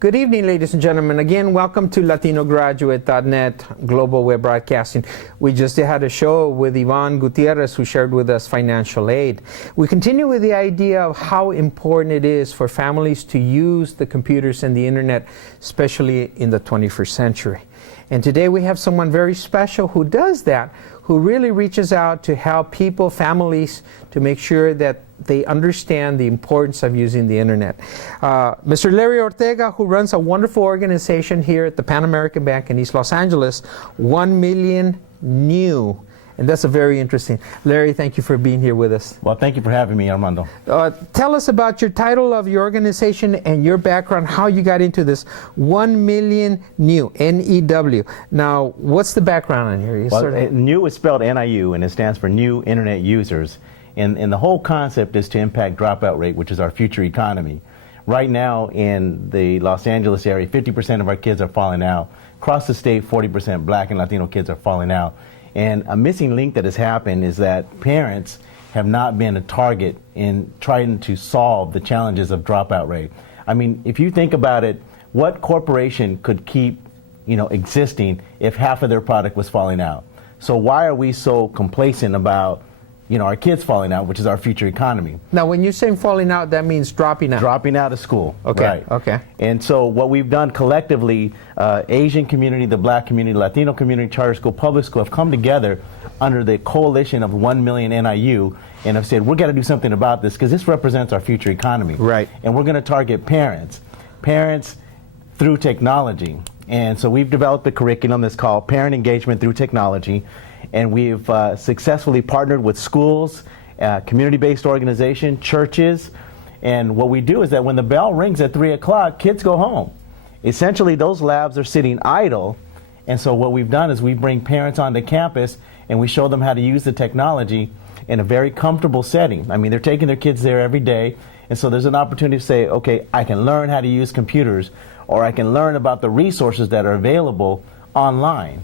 Good evening, ladies and gentlemen. Again, welcome to LatinoGraduate.net Global Web Broadcasting. We just had a show with Ivan Gutierrez, who shared with us financial aid. We continue with the idea of how important it is for families to use the computers and the internet, especially in the 21st century. And today we have someone very special who does that, who really reaches out to help people, families, to make sure that they understand the importance of using the internet. Mr. Larry Ortega, who runs a wonderful organization here at the Pan American Bank in East Los Angeles, 1 million new. And that's a very interesting. Larry, thank you for being here with us. Well, thank you for having me, Armando. Tell us about your title of your organization and your background, how you got into this 1 million new, N-E-W. Now, what's the background on here? New is spelled N-I-U, and it stands for New Internet Users. And the whole concept is to impact dropout rate, which is our future economy. Right now in the Los Angeles area, 50% of our kids are falling out. Across the state, 40% Black and Latino kids are falling out. And a missing link that has happened is that parents have not been a target in trying to solve the challenges of dropout rate. I mean, if you think about it, what corporation could keep, existing if half of their product was falling out? So why are we so complacent about our kids falling out, which is our future economy? Now, when you say falling out, that means dropping out. Dropping out of school. Okay. Right. Okay. And so what we've done collectively, Asian community, the Black community, Latino community, charter school, public school, have come together under the coalition of 1 million NIU and have said, we've got to do something about this because this represents our future economy. Right. And we're going to target parents through technology. And so we've developed a curriculum that's called Parent Engagement Through Technology. And we've successfully partnered with schools, community-based organizations, churches. And what we do is that when the bell rings at 3 o'clock, kids go home. Essentially, those labs are sitting idle. And so what we've done is we bring parents onto campus and we show them how to use the technology in a very comfortable setting. I mean, they're taking their kids there every day. And so there's an opportunity to say, okay, I can learn how to use computers, or I can learn about the resources that are available online.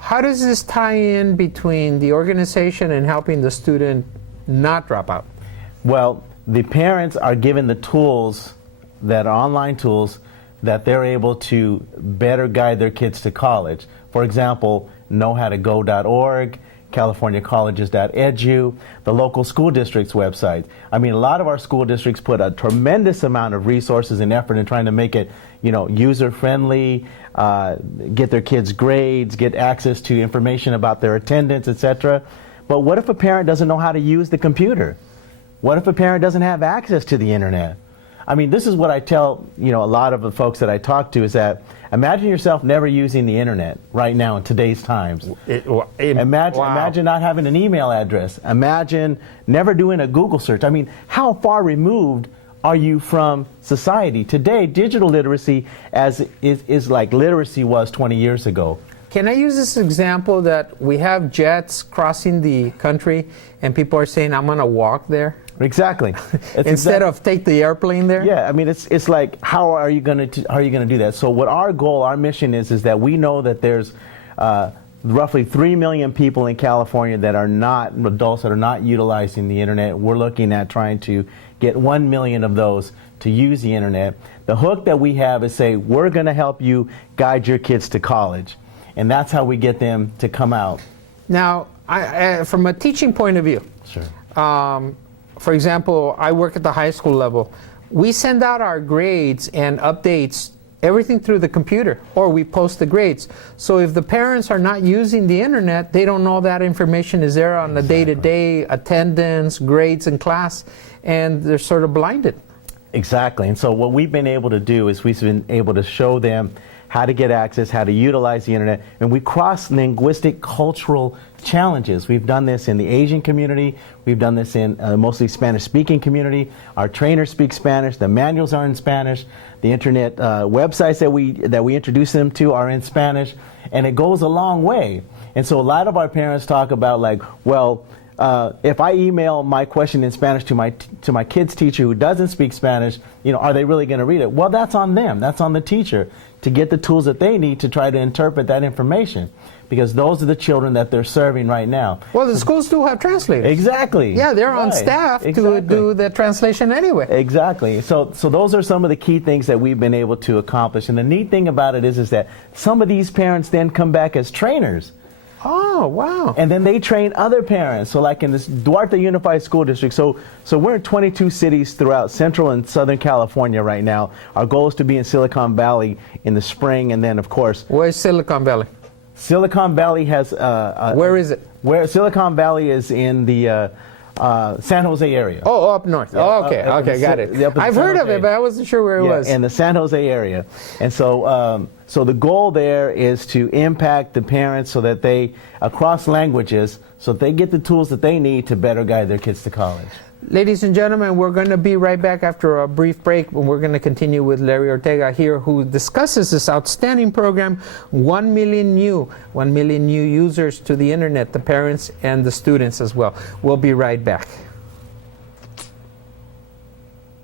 How does this tie in between the organization and helping the student not drop out? Well, the parents are given the tools that are online tools that they're able to better guide their kids to college. For example, knowhowtogo.org, californiacolleges.edu, the local school district's website. I mean, a lot of our school districts put a tremendous amount of resources and effort in trying to make it, user-friendly, get their kids' grades, get access to information about their attendance, etc. But what if a parent doesn't know how to use the computer? What if a parent doesn't have access to the internet? I mean, this is what I tell, a lot of the folks that I talk to is that imagine yourself never using the internet right now in today's times. Imagine not having an email address. Imagine never doing a Google search. I mean, how far removed are you from society? Today, digital literacy is like literacy was 20 years ago. Can I use this example that we have jets crossing the country and people are saying, I'm going to walk there? Exactly. Instead of take the airplane there? Yeah, I mean, it's like, how are you going to do that? So what our goal, our mission is that we know that there's roughly 3 million people in California that are not adults that are not utilizing the internet. We're looking at trying to get 1 million of those to use the internet. The hook that we have is say, we're going to help you guide your kids to college. And that's how we get them to come out. Now, from a teaching point of view, sure. For example, I work at the high school level. We send out our grades and updates, everything through the computer, or we post the grades. So if the parents are not using the internet, they don't know that information is there on the day-to-day attendance, grades in class, and they're sort of blinded. Exactly. And so what we've been able to do is we've been able to show them how to get access, how to utilize the internet, and we cross linguistic cultural challenges. We've done this in the Asian community, we've done this in mostly Spanish-speaking community. Our trainers speak Spanish, the manuals are in Spanish, the internet websites that we introduce them to are in Spanish, and it goes a long way. And so a lot of our parents talk about like, well, if I email my question in Spanish to my kid's teacher who doesn't speak Spanish, are they really going to read it? Well, that's on them. That's on the teacher to get the tools that they need to try to interpret that information, because those are the children that they're serving right now. Well, the schools do have translators. Exactly. Yeah, they're on staff to do the translation anyway. Exactly. So those are some of the key things that we've been able to accomplish. And the neat thing about it is that some of these parents then come back as trainers. Oh, wow. And then they train other parents. So like in this Duarte Unified School District, so we're in 22 cities throughout Central and Southern California right now. Our goal is to be in Silicon Valley in the spring, and then, of course... Where's Silicon Valley? Silicon Valley has... where is it? Where Silicon Valley is in the... San Jose area. Oh, up north. Yeah, oh, okay, okay, got it. I've heard of it, but I wasn't sure where it was. In the San Jose area. And so so the goal there is to impact the parents so that they, across languages, so that they get the tools that they need to better guide their kids to college. Ladies and gentlemen, we're going to be right back after a brief break, and we're going to continue with Larry Ortega here, who discusses this outstanding program, 1 million new users to the internet, the parents and the students as well. We'll be right back.